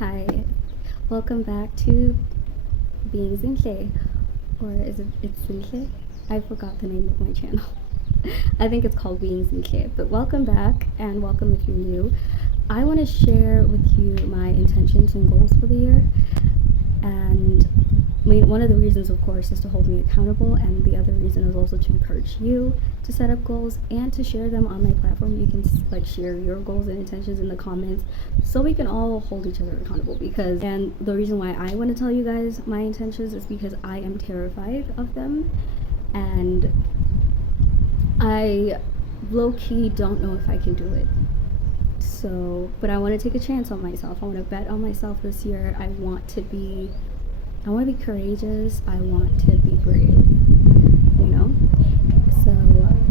Hi, welcome back to Being Zinche, or is it's Zinche? I forgot the name of my channel. I think it's called Being Zinche, but welcome back and welcome if you're new. I want to share with you my intentions and goals for the year, and one of the reasons, of course, is to hold me accountable, and the other reason is also to encourage you to set up goals and to share them on my platform. You can share your goals and intentions in the comments, so we can all hold each other accountable. And the reason why I want to tell you guys my intentions is because I am terrified of them, and I low-key don't know if I can do it. So, but I want to take a chance on myself. I want to bet on myself this year. I want to be courageous. I want to be brave, you know? So,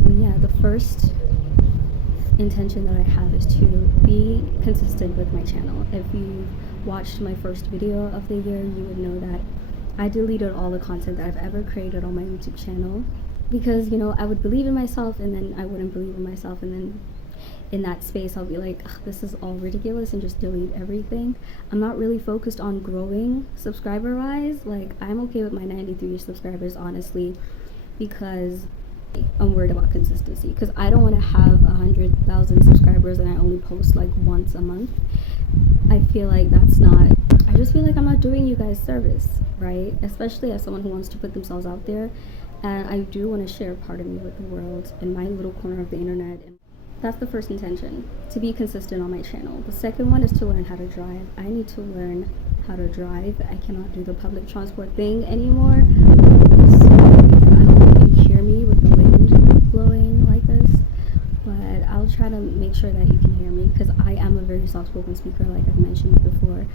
yeah, the first intention that I have is to be consistent with my channel. If you watched my first video of the year, you would know that I deleted all the content that I've ever created on my YouTube channel because, I would believe in myself and then I wouldn't believe in myself, and then in that space I'll be like, this is all ridiculous, and just delete everything. I'm not really focused on growing subscriber wise. Like, I'm okay with my 93 subscribers, honestly, because I'm worried about consistency, because I don't want to have 100,000 subscribers and I only post like once a month. I just feel like I'm not doing you guys service, right? Especially as someone who wants to put themselves out there, and I do want to share part of me with the world in my little corner of the internet. That's the first intention, to be consistent on my channel. The second one is to learn how to drive. I need to learn how to drive. I cannot do the public transport thing anymore. So I hope you can hear me with the wind blowing like this. But I'll try to make sure that you can hear me, because I am a very soft-spoken speaker, like I've mentioned before.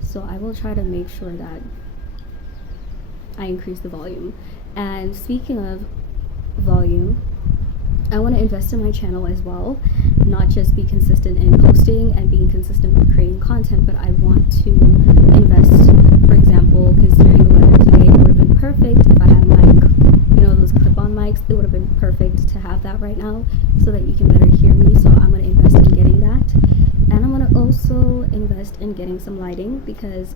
So I will try to make sure that I increase the volume. And speaking of volume, I want to invest in my channel as well, not just be consistent in posting and being consistent with creating content, but I want to invest. For example, considering the weather today, it would have been perfect if I had a mic, those clip-on mics. It would have been perfect to have that right now so that you can better hear me. So I'm going to invest in getting that, and I'm going to also invest in getting some lighting, because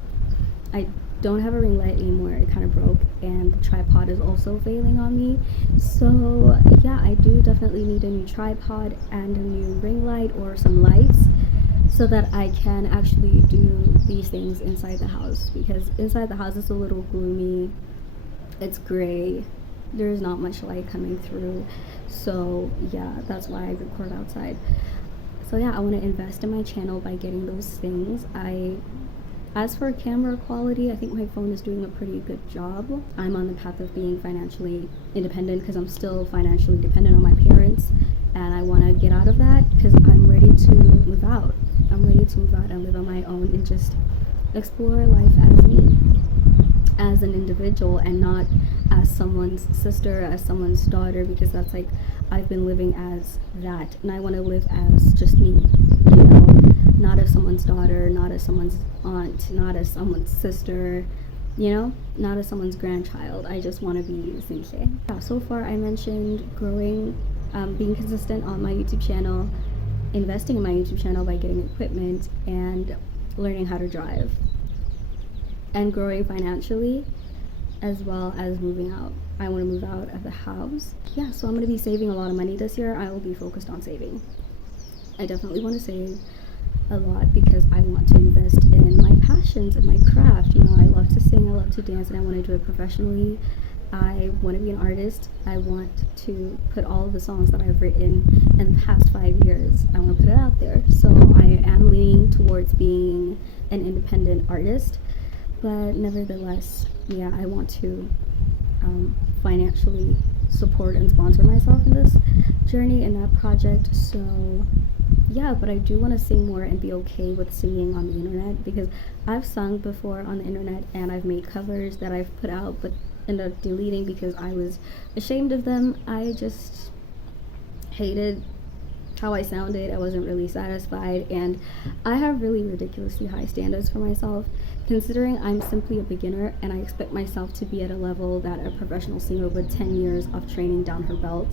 I don't have a ring light anymore. It kind of broke, and the tripod is also failing on me. So yeah, I do definitely need a new tripod and a new ring light or some lights, so that I can actually do these things inside the house, because inside the house it's a little gloomy. It's gray. There's not much light coming through. So yeah, that's why I record outside. So yeah, I want to invest in my channel by getting those things. As for camera quality, I think my phone is doing a pretty good job. I'm on the path of being financially independent, because I'm still financially dependent on my parents, and I want to get out of that, because I'm ready to move out. I'm ready to move out and live on my own and just explore life as me, as an individual, and not as someone's sister, as someone's daughter, because that's like, I've been living as that, and I want to live as just me, not as someone's daughter, not as someone's aunt, not as someone's sister, not as someone's grandchild. I just want to be Zinche. Yeah, so far I mentioned growing, being consistent on my YouTube channel, investing in my YouTube channel by getting equipment, and learning how to drive, and growing financially, as well as moving out. I want to move out of the house. Yeah, so I'm going to be saving a lot of money this year. I will be focused on saving. I definitely want to save a lot, because I want to invest in my passions and my craft. I love to sing, I love to dance, and I want to do it professionally. I want to be an artist. I want to put all of the songs that I've written in the past 5 years, I want to put it out there. So I am leaning towards being an independent artist, but nevertheless, yeah, I want to financially support and sponsor myself in this journey, in that project. So yeah, but I do want to sing more and be okay with singing on the internet, because I've sung before on the internet, and I've made covers that I've put out but ended up deleting because I was ashamed of them. I just hated how I sounded. I wasn't really satisfied, and I have really ridiculously high standards for myself, considering I'm simply a beginner, and I expect myself to be at a level that a professional singer with 10 years of training down her belt.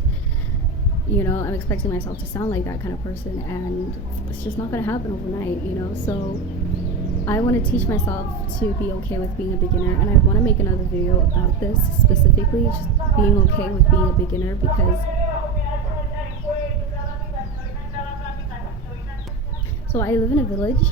I'm expecting myself to sound like that kind of person, and it's just not going to happen overnight. So I want to teach myself to be okay with being a beginner, and I want to make another video about this specifically, just being okay with being a beginner, because so I live in a village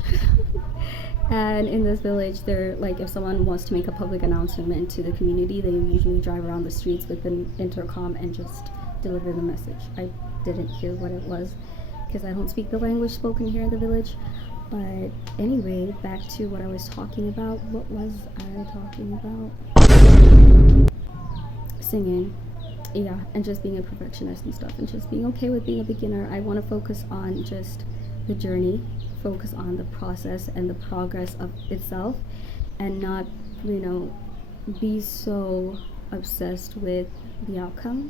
and in this village they're like, if someone wants to make a public announcement to the community, they usually drive around the streets with an intercom and just deliver the message. I didn't hear what it was because I don't speak the language spoken here in the village. But anyway, back to what I was talking about. What was I talking about? Singing. Yeah, and just being a perfectionist and stuff, and just being okay with being a beginner. I want to focus on just the journey, focus on the process and the progress of itself, and not, be so obsessed with the outcome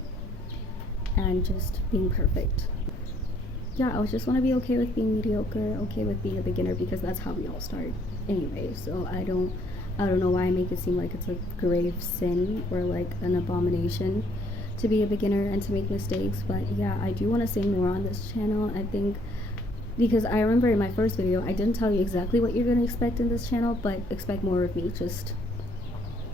and just being perfect. Yeah, I just want to be okay with being mediocre, okay with being a beginner, because that's how we all start anyway. So I don't know why I make it seem like it's a grave sin or like an abomination to be a beginner and to make mistakes. But yeah, I do want to say more on this channel. I think because I remember in my first video I didn't tell you exactly what you're going to expect in this channel, but expect more of me. Just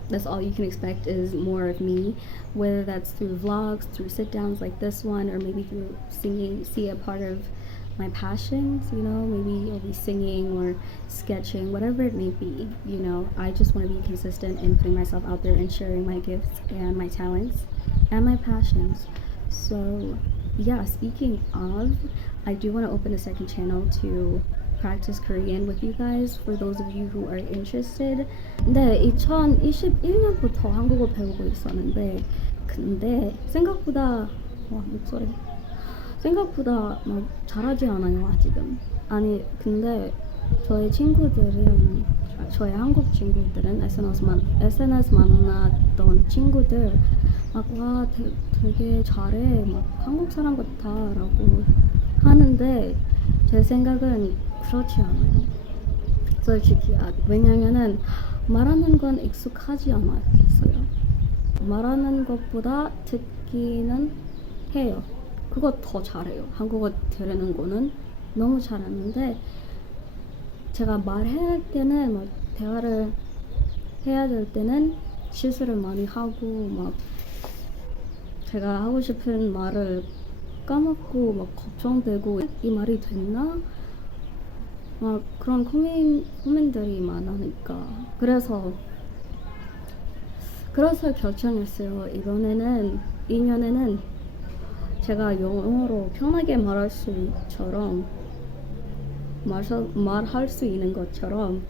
that's all you can expect, is more of me, whether that's through vlogs, through sit downs like this one, or maybe through singing. See a part of my passions, maybe I'll be singing or sketching, whatever it may be. I just want to be consistent in putting myself out there and sharing my gifts and my talents and my passions. So yeah, speaking of, I do want to open a second channel to practice Korean with you guys, for those of you who are interested. 네, 2021년부터 한국어 배우고 있었는데, 근데 생각보다 목소리 생각보다 막 잘하지 않아요 아직은. 아니 근데 저희 친구들은, 저희 한국 친구들은, SNS 만났던 친구들 와 되게 잘해, 막 한국 사람 같아라고 하는데, 제 생각은 그렇지 않아요. 솔직히. 왜냐면은 말하는 건 익숙하지 않았어요. 말하는 것보다 듣기는 해요. 그거 더 잘해요. 한국어 들으는 거는 너무 잘하는데, 제가 말해야 할 때는, 막 대화를 해야 될 때는 실수를 많이 하고, 막 제가 하고 싶은 말을 까먹고 막 걱정되고, 이 말이 됐나? 막 그런 고민들이 많으니까. 그래서 결정했어요. 이 년에는 제가 영어로 편하게 말할 수 있는 것처럼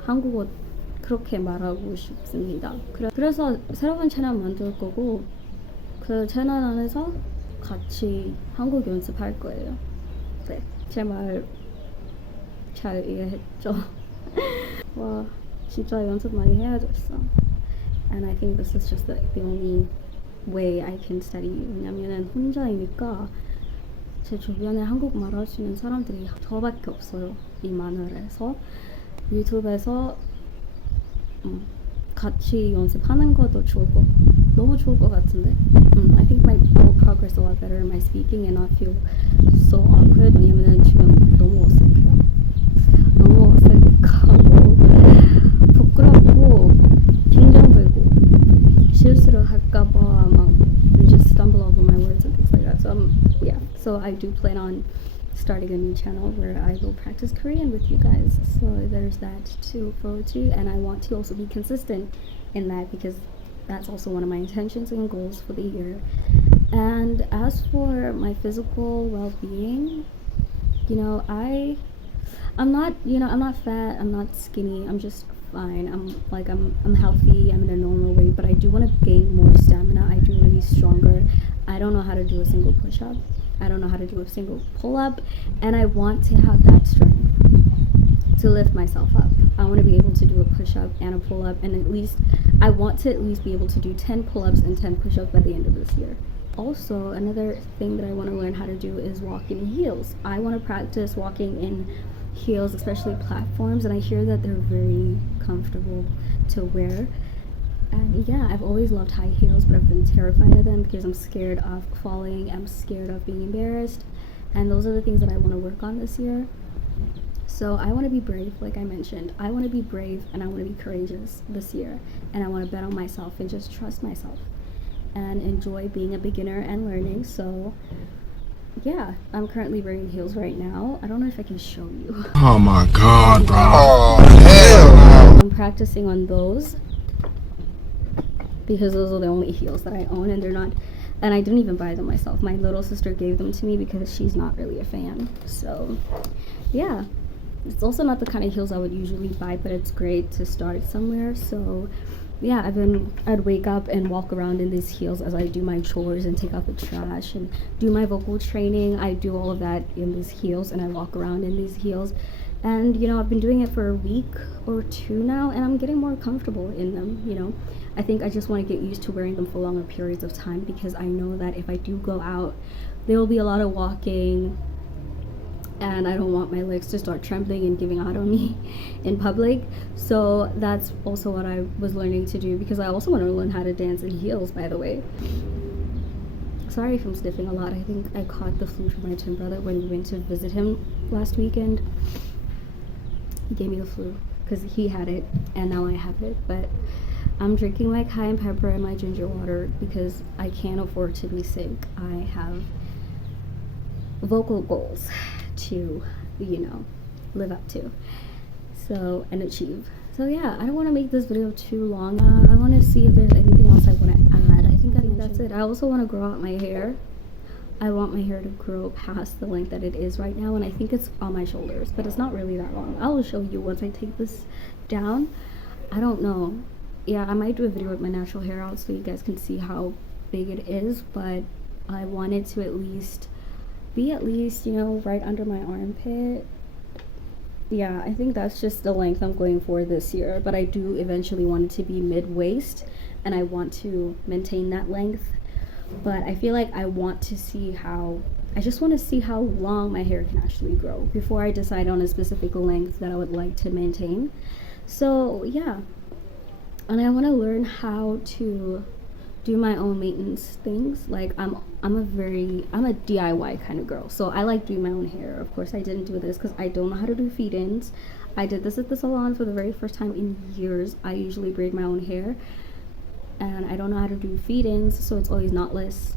한국어 그렇게 말하고 싶습니다. 그래서 새로운 채널 만들 거고, 그 채널 안에서 같이 한국 연습할 거예요. 네, 제 말 잘 이해했죠? 와, 진짜 연습 많이 해야겠어. And I think this is just the only way I can study. 왜냐면은 혼자이니까 제 주변에 한국말 할 수 있는 사람들이 저밖에 없어요. 이 마늘에서 유튜브에서 같이 연습하는 것도 너무 좋을 것 같은데. I think I will progress a lot better in my speaking and not feel so awkward. 왜냐면은 지금 너무 어색해요. 너무 어색하고 부끄럽고 긴장되고, 실수를 할까봐 막 just stumble over my words and things like that. So yeah, so I do plan on starting a new channel where I will practice Korean with you guys. So there's that to look forward to, and I want to also be consistent in that, because that's also one of my intentions and goals for the year. And as for my physical well-being, I'm not fat, I'm not skinny, I'm just fine. I'm healthy, I'm in a normal weight, but I do want to gain more stamina. I do want to be stronger. I don't know how to do a single push-up. I don't know how to do a single pull-up, and I want to have that strength to lift myself up. I want to be able to do a push-up and a pull-up, and I want to at least be able to do 10 pull-ups and 10 push-ups by the end of this year. Also, another thing that I want to learn how to do is walk in heels. I want to practice walking in heels, especially platforms, and I hear that they're very comfortable to wear. And yeah, I've always loved high heels, but I've been terrified of them because I'm scared of falling, I'm scared of being embarrassed, and those are the things that I want to work on this year. So I want to be brave, like I mentioned. I want to be brave and I want to be courageous this year. And I want to bet on myself and just trust myself and enjoy being a beginner and learning. So yeah, I'm currently wearing heels right now. I don't know if I can show you. Oh my god, bro. Oh, hell no. I'm practicing on those because those are the only heels that I own, and they're not, and I didn't even buy them myself. My little sister gave them to me because she's not really a fan. So yeah, it's also not the kind of heels I would usually buy, but it's great to start somewhere. So yeah, I'd wake up and walk around in these heels as I do my chores and take out the trash and do my vocal training. I do all of that in these heels, and I walk around in these heels. And you know, I've been doing it for a week or two now, and I'm getting more comfortable in them. You know, I think I just want to get used to wearing them for longer periods of time, because I know that if I do go out, there will be a lot of walking, and I don't want my legs to start trembling and giving out on me in public. So that's also what I was learning to do, because I also want to learn how to dance in heels, by the way. Sorry if I'm sniffing a lot. I think I caught the flu from my twin brother when we went to visit him last weekend. He gave me the flu because he had it and now I have it. But I'm drinking my cayenne pepper and my ginger water because I can't afford to be sick. I have vocal goals to, you know, live up to, so, and achieve. So yeah, I don't want to make this video too long. I want to see if there's anything else I want to add. I think that's it. I also want to grow out my hair. I want my hair to grow past the length that it is right now, and I think it's on my shoulders, but it's not really that long. I will show you once I take this down. I don't know. Yeah, I might do a video with my natural hair out so you guys can see how big it is, but I want it to at least be you know, right under my armpit. Yeah, I think that's just the length I'm going for this year, but I do eventually want it to be mid-waist, and I want to maintain that length. But I feel like I just want to see how long my hair can actually grow before I decide on a specific length that I would like to maintain. So yeah, and I want to learn how to do my own maintenance things. Like I'm a DIY kind of girl, so I like doing my own hair. Of course I didn't do this because I don't know how to do feed-ins. I did this at the salon for the very first time in years. I usually braid my own hair, and I don't know how to do feed-ins, so it's always knotless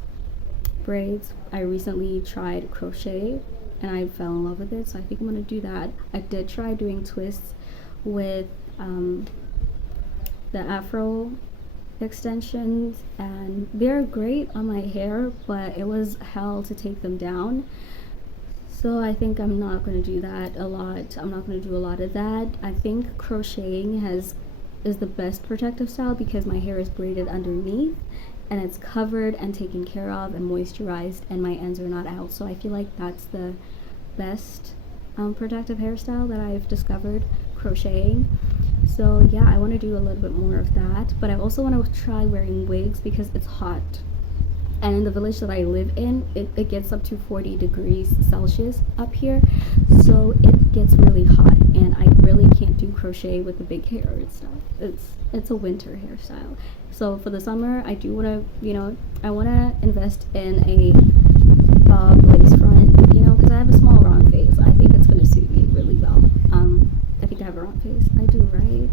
braids. I recently tried crochet and I fell in love with it, so I think I'm gonna do that. I did try doing twists with the afro extensions, and they're great on my hair, but it was hell to take them down. So I think I'm not going to do that a lot. I'm not going to do a lot of that. I think crocheting is the best protective style because my hair is braided underneath and it's covered and taken care of and moisturized, and my ends are not out. So I feel like that's the best protective hairstyle that I've discovered, crocheting. So yeah, I want to do a little bit more of that, but I also want to try wearing wigs because it's hot, and in the village that I live in, it gets up to 40 degrees Celsius up here, so it gets really hot, and I really can't do crochet with the big hair and stuff. It's a winter hairstyle. So for the summer, I do want to, you know, I want to invest in a bob lace front, you know, because I have a small round face. I think it's going to suit me really well. I think I have a round face. I do, right?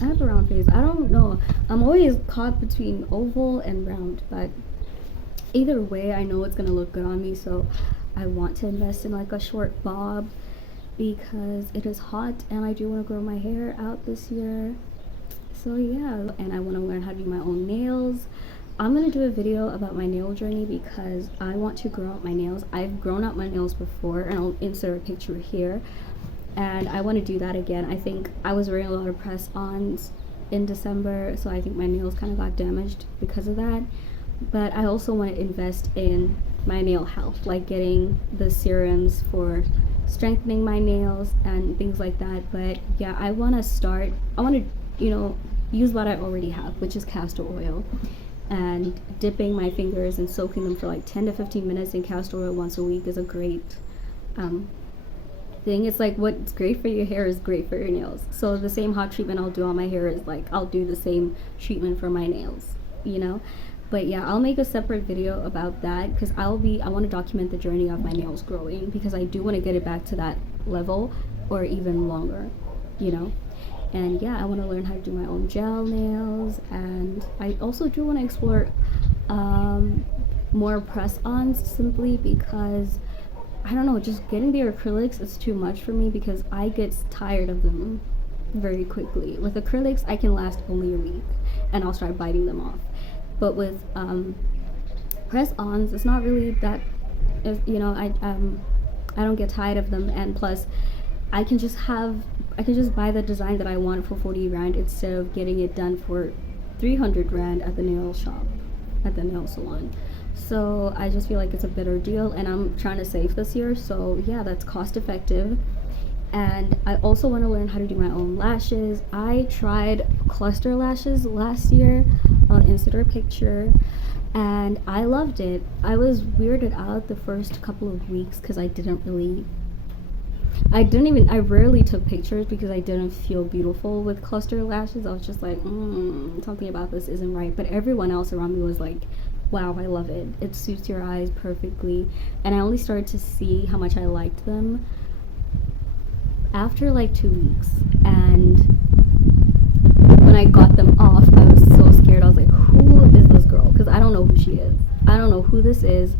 I have a round face. I don't know. I'm always caught between oval and round, but either way, I know it's going to look good on me, so I want to invest in like a short bob because it is hot and I do want to grow my hair out this year. So yeah, and I want to learn how to do my own nails. I'm going to do a video about my nail journey because I want to grow out my nails. I've grown out my nails before, and I'll insert a picture here. And I want to do that again. I think I was wearing a lot of press-ons in December, so I think my nails kind of got damaged because of that. But I also want to invest in my nail health, like getting the serums for strengthening my nails and things like that. But yeah, I want to, you know, use what I already have, which is castor oil, and dipping my fingers and soaking them for like 10 to 15 minutes in castor oil once a week is a great thing. It's like what's great for your hair is great for your nails. So the same hot treatment I'll do on my hair is like I'll do the same treatment for my nails, you know. But yeah, I'll make a separate video about that because I want to document the journey of my nails growing, because I do want to get it back to that level or even longer, you know. And yeah, I want to learn how to do my own gel nails, and I also do want to explore um, more press-ons, simply because I don't know, just getting the acrylics is too much for me because I get tired of them very quickly. With acrylics, I can last only a week, and I'll start biting them off. But with press-ons, it's not really that. You know, I don't get tired of them, and plus, I can just have I can just buy the design that I want for 40 rand instead of getting it done for 300 rand at the nail shop, at the nail salon. So I just feel like it's a better deal, and I'm trying to save this year. So yeah, that's cost effective. And I also want to learn how to do my own lashes. I tried cluster lashes last year. I'll insert a picture, and I loved it. I was weirded out the first couple of weeks because I rarely took pictures because I didn't feel beautiful with cluster lashes. I was just like, something about this isn't right. But everyone else around me was like, wow, I love it. It suits your eyes perfectly. And I only started to see how much I liked them after like 2 weeks. And when I got them off, I was so scared. I was like, who is this girl? Because I don't know who she is. I don't know who this is.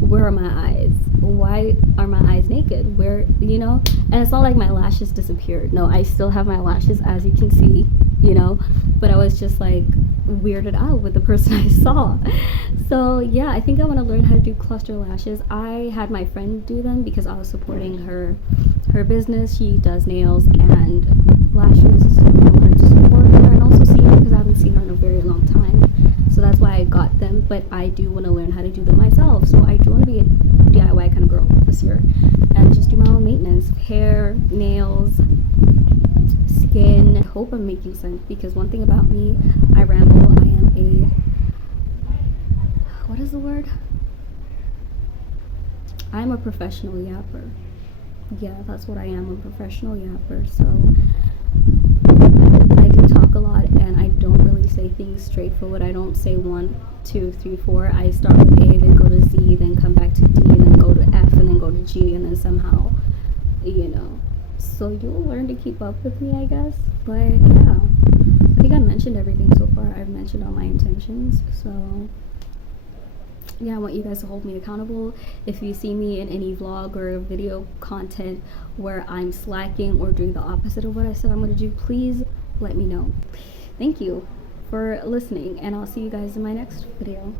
Where are my eyes? Why are my eyes naked? Where, you know? And it's not like my lashes disappeared. No, I still have my lashes, as you can see, you know? But I was just like weirded out with the person I saw. So yeah, I think I want to learn how to do cluster lashes. I had my friend do them because I was supporting her business. She does nails and lashes, so I wanted to support her and also see her because I haven't seen her in a very long time. So that's why I got them, but I do want to learn how to do them myself. So I do want to be a DIY kind of girl this year and just do my own maintenance, hair, nails, skin. I hope I'm making sense, because one thing about me, I ramble. I am what is the word? I'm a professional yapper. Yeah, that's what I am, a professional yapper. So I do talk a lot, and I don't really say things straightforward. I don't say 1, 2, 3, 4. I start with A, then go to Z, then come back to D, and then go to F, and then go to G, and then somehow, you know. So you'll learn to keep up with me, I guess. But yeah, I think I mentioned everything so far. I've mentioned all my intentions. So yeah, I want you guys to hold me accountable. If you see me in any vlog or video content where I'm slacking or doing the opposite of what I said I'm going to do, please let me know. Thank you for listening, and I'll see you guys in my next video.